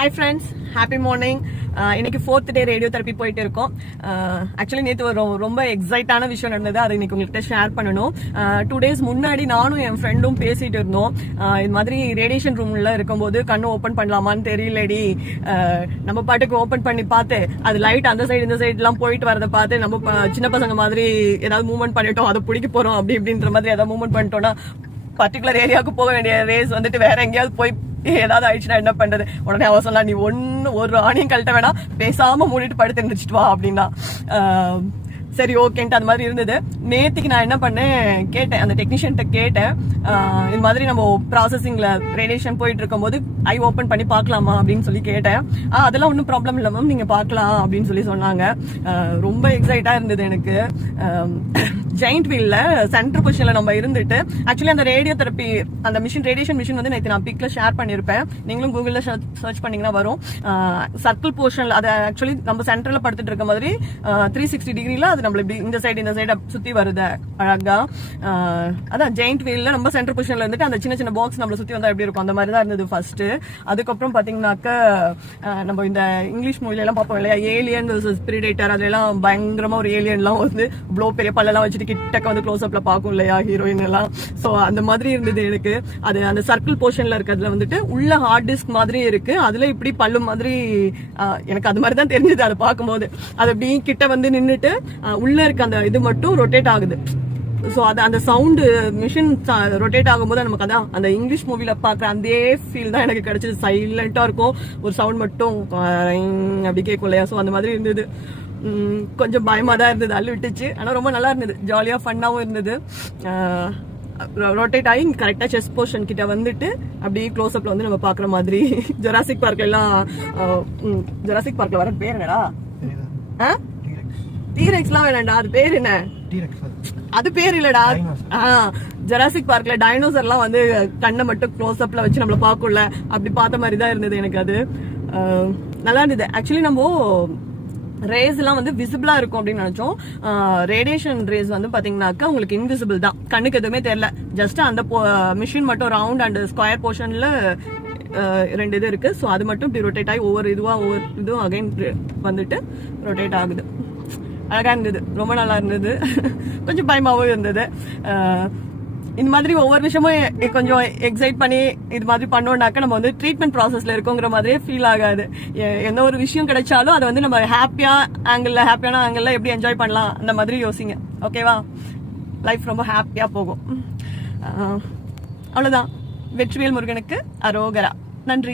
Hi friends, happy morning. இன்னைக்கு 4th டே radio therapy போயிட்டு இருக்கோம். ஆக்சுவலி நேற்று ஒரு ரொம்ப எக்ஸைட்டான விஷயம் நடந்தது. அதை இன்னைக்கு உங்கள்கிட்ட ஷேர் பண்ணணும். 2 days முன்னாடி நானும் என் ஃப்ரெண்டும் பேசிட்டு இருந்தோம். இது மாதிரி ரேடியேஷன் ரூம்ல இருக்கும்போது கண்ணு ஓப்பன் பண்ணலாமான்னு தெரியலடி, நம்ம பாட்டுக்கு ஓப்பன் பண்ணி பார்த்து அது லைட் அந்த சைடு இந்த சைடு எல்லாம் போயிட்டு வரதை பார்த்து நம்ம சின்ன பசங்க மாதிரி ஏதாவது மூவ்மெண்ட் பண்ணிட்டோம், அதை பிடிக்க போறோம் அப்படி இப்படின்ற மாதிரி ஏதாவது மூவ்மெண்ட் பண்ணிட்டோம்னா பர்டிகுலர் ஏரியாவுக்கு போக வேண்டிய ரேஸ் வந்துட்டு வேற எங்கேயாவது போய் ஏதாவது ஆயிடுச்சுன்னா என்ன பண்றது? உடனே அவ சொன்னா, நீ ஒரு ஆணியும் கழட்ட வேணாம், பேசாம மூடிட்டு படுத்து இருந்துச்சுட்டு வா அப்படின்னா. சரி ஓகேன்ட்டு அது மாதிரி இருந்தது. நேற்றுக்கு நான் என்ன பண்ணேன், கேட்டேன், அந்த டெக்னீஷியன்ட்ட கேட்டேன், இது மாதிரி நம்ம ப்ராசஸிங்ல ரேடியேஷன் போயிட்டு இருக்கும் போது ஐ ஓப்பன் பண்ணி பார்க்கலாமா அப்படின்னு சொல்லி கேட்டேன். அதெல்லாம் ஒன்றும் ப்ராப்ளம் இல்லை மேம், நீங்க பார்க்கலாம் அப்படின்னு சொல்லி சொன்னாங்க. ரொம்ப எக்ஸைட்டா இருந்தது எனக்கு. ஜெயிண்ட் வீல்ல சென்டர் பொசிஷன்ல நம்ம இருந்துட்டு, ஆக்சுவலி அந்த ரேடியோ தெரப்பி அந்த மிஷின், ரேடியேஷன் மிஷின் வந்து நேற்று நான் பிக்ல ஷேர் பண்ணிருப்பேன். நீங்களும் கூகுள்ல சர்ச் பண்ணீங்கன்னா வரும். சர்க்கிள் போர்ஷன்ல அதை ஆக்சுவலி நம்ம சென்டர்ல படுத்துட்டு இருக்க மாதிரி 360 டிகிரில அது நம்மள இப்படி இந்த சைடு சுத்தி வருது அழகா. அதான் ஜெயிண்ட் வீல்ல நம்ம சென்டர் பொசிஷன்ல இருந்துட்டு அந்த சின்ன சின்ன பாக்ஸ் நம்மள சுத்தி வந்தா எப்படி இருக்கும் அந்த மாதிரி தான் இருந்தது ஃபர்ஸ்ட். அதுக்கப்புறம் பாத்தீங்கன்னாக்க நம்ம இந்த இங்கிலீஷ் மூவில எல்லாம் பார்ப்போம் இல்லையா, ஏலியன் வெர்சஸ் பிரிடேட்டர், அதெல்லாம் பயங்கரமா ஒரு ஏலியன் எல்லாம் வந்து இவ்வளவு பெரிய பல்லெல்லாம் வச்சுட்டு கிட்டக்க வந்து க்ளோஸ் அப்ல பாக்கும் இல்லையா ஹீரோயின் எல்லாம். சோ அந்த மாதிரி இருந்தது எனக்கு. அது அந்த சர்க்கிள் போர்ஷன்ல இருக்கிறதுல வந்துட்டு உள்ள ஹார்ட் டிஸ்க் மாதிரி இருக்கு, அதுல இப்படி பல்லு மாதிரி எனக்கு அது மாதிரி தான் தெரிஞ்சது அதை பார்க்கும்போது. அது அப்படி கிட்ட வந்து நின்றுட்டு உள்ள இருக்க அந்த இது மட்டும் ரொட்டேட் ஆகுது. ஸோ அது அந்த சவுண்டு மிஷின் ரொட்டேட் ஆகும்போது நமக்கு அதான் அந்த இங்கிலீஷ் மூவில பாக்குற அதே ஃபீல் தான் எனக்கு கிடைச்சது. சைலண்டா இருக்கும், ஒரு சவுண்ட் மட்டும் அப்படி கேட்கும் இல்லையா. ஸோ அந்த மாதிரி இருந்தது. கொஞ்சம் பயமா தான் இருந்தது, அள்ளு விட்டுச்சு. ஆனால் ரொம்ப நல்லா இருந்தது, ஜாலியா ஃபன்னாவும் இருந்தது. ரொட்டேட் ஆகி கரெக்டா செஸ்ட் போர்ஷன் கிட்ட வந்துட்டு அப்படியே க்ளோஸ் அப்ல வந்து நம்ம பாக்குற மாதிரி. ஜுராசிக் பார்க்ல எல்லாம், ஜுராசிக் பார்க்ல வர பேர் என்னடா? டீரெக்ஸ்லாம் வேணாண்டா, அது பேர் என்ன? அது பேர் இல்லடா. ஜுராசிக் பார்க்ல டைனோசர் எல்லாம் வந்து கண்ணை மட்டும் க்ளோஸ் அப்ல வச்சு நம்மள பாக்கும்ல, அப்படி பார்த்த மாதிரி தான் இருந்தது எனக்கு. அது நல்லா இருந்தது. ஆக்சுவலி நம்ம ரேஸ் எல்லாம் வந்து விசிபிளா இருக்கும் அப்படின்னு நினைச்சோம். ரேடியேஷன் ரேஸ் வந்து பாத்தீங்கன்னாக்கா உங்களுக்கு இன்விசிபிள் தான், கண்ணுக்கு எதுவுமே தெரியல. ஜஸ்ட் அந்த மிஷின் மட்டும் ரவுண்ட் அண்ட் ஸ்கொயர் போர்ஷன்ல 2 இது இருக்கு. ஸோ அது மட்டும் இப்படி ரொட்டேட் ஆகி ஒவ்வொரு இதுவும் அகைன் வந்துட்டு ரொட்டேட் ஆகுது. அழகா இருந்தது, ரொம்ப நல்லா இருந்தது. கொஞ்சம் பயமாவும் இருந்தது. இந்த மாதிரி ஒவ்வொரு விஷயமும் கொஞ்சம் எக்ஸைட் பண்ணி இது மாதிரி பண்ணோம்னாக்க நம்ம வந்து ட்ரீட்மெண்ட் ப்ராசஸ்ல இருக்கோங்கிற மாதிரியே ஃபீல் ஆகாது. எந்த ஒரு விஷயம் கிடைச்சாலும் அதை வந்து நம்ம ஹாப்பியான ஆங்கிள் எப்படி என்ஜாய் பண்ணலாம் அந்த மாதிரி யோசிங்க. ஓகேவா? லைஃப் ரொம்ப ஹாப்பியா போகும். அவ்வளவுதான். வெற்றிவேல் முருகனுக்கு அரோகரா. நன்றி.